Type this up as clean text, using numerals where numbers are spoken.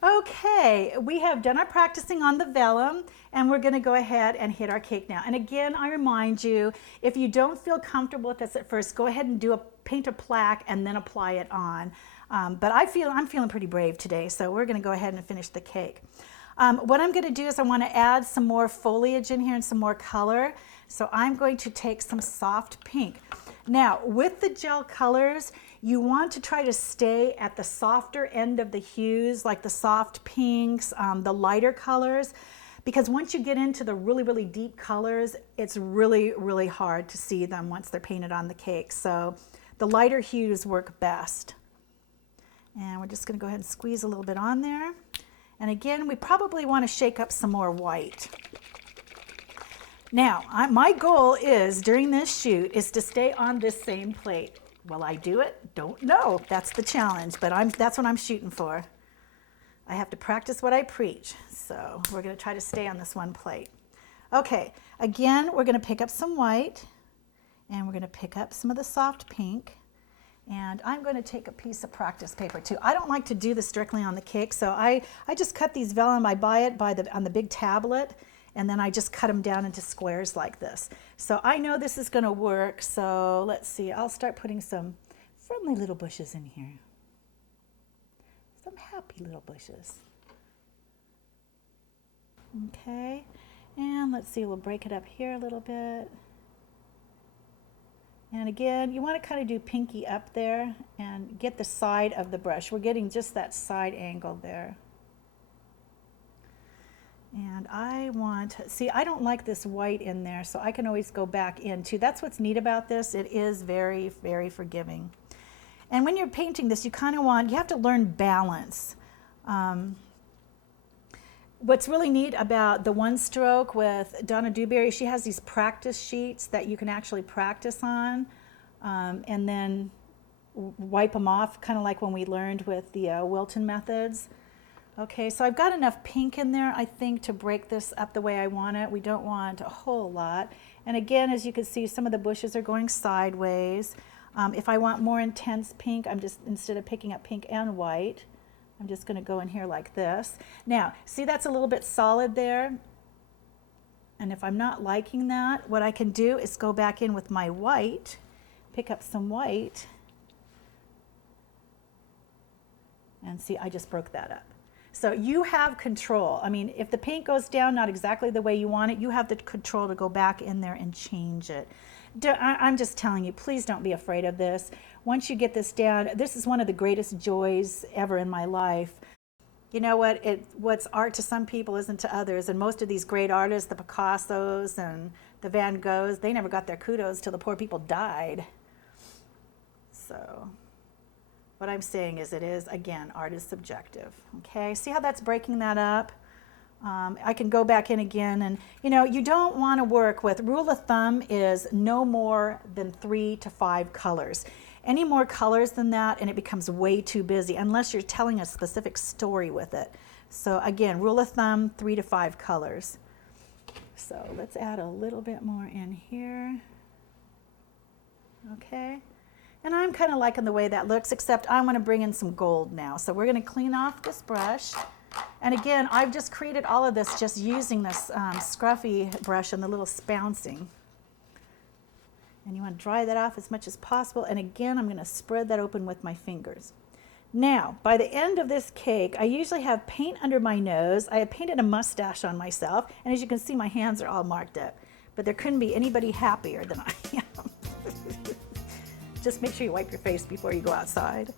Okay, we have done our practicing on the vellum and we're going to go ahead and hit our cake now. And again, I remind you, if you don't feel comfortable with this at first, go ahead and paint a plaque and then apply it on. But I'm feeling pretty brave today, so we're going to go ahead and finish the cake. What I'm going to do is I want to add some more foliage in here and some more color. So I'm going to take some soft pink. Now, with the gel colors, you want to try to stay at the softer end of the hues, like the soft pinks, the lighter colors, because once you get into the really, really deep colors, it's really, really hard to see them once they're painted on the cake. So the lighter hues work best. And we're just going to go ahead and squeeze a little bit on there. And again, we probably want to shake up some more white. Now, my goal is, during this shoot, is to stay on this same plate. Will I do it? Don't know. That's the challenge, but that's what I'm shooting for. I have to practice what I preach, so we're going to try to stay on this one plate. Okay, again, we're going to pick up some white, and we're going to pick up some of the soft pink, and I'm going to take a piece of practice paper too. I don't like to do this strictly on the cake, so I just cut these vellum. I buy it on the big tablet, and then I just cut them down into squares like this. So I know this is going to work, so let's see. I'll start putting some friendly little bushes in here. Some happy little bushes. Okay, and let's see, we'll break it up here a little bit. And again, you want to kind of do pinky up there and get the side of the brush. We're getting just that side angle there. And I don't like this white in there, so I can always go back into. That's what's neat about this. It is very, very forgiving. And when you're painting this, you have to learn balance. What's really neat about the one stroke with Donna Dewberry, she has these practice sheets that you can actually practice on and then wipe them off, kind of like when we learned with the Wilton methods. Okay, so I've got enough pink in there, I think, to break this up the way I want it. We don't want a whole lot. And again, as you can see, some of the bushes are going sideways. If I want more intense pink, instead of picking up pink and white, I'm just going to go in here like this. Now, see, that's a little bit solid there. And if I'm not liking that, what I can do is go back in with my white, pick up some white, and see, I just broke that up. So you have control. I mean, if the paint goes down not exactly the way you want it, you have the control to go back in there and change it. I'm just telling you, please don't be afraid of this. Once you get this down, this is one of the greatest joys ever in my life. You know what? What's art to some people isn't to others. And most of these great artists, the Picassos and the Van Goghs, they never got their kudos till the poor people died. So what I'm saying is again, art is subjective. Okay, see how that's breaking that up? I can go back in again, and you don't want to work with, rule of thumb is no more than 3 to 5 colors. Any more colors than that and it becomes way too busy unless you're telling a specific story with it. So again, rule of thumb, 3 to 5 colors. So let's add a little bit more in here. Okay. And I'm kind of liking the way that looks, except I want to bring in some gold now. So we're going to clean off this brush. And again, I've just created all of this just using this scruffy brush and the little spouncing. And you want to dry that off as much as possible. And again, I'm going to spread that open with my fingers. Now, by the end of this cake, I usually have paint under my nose. I have painted a mustache on myself. And as you can see, my hands are all marked up. But there couldn't be anybody happier than I am. Just make sure you wipe your face before you go outside.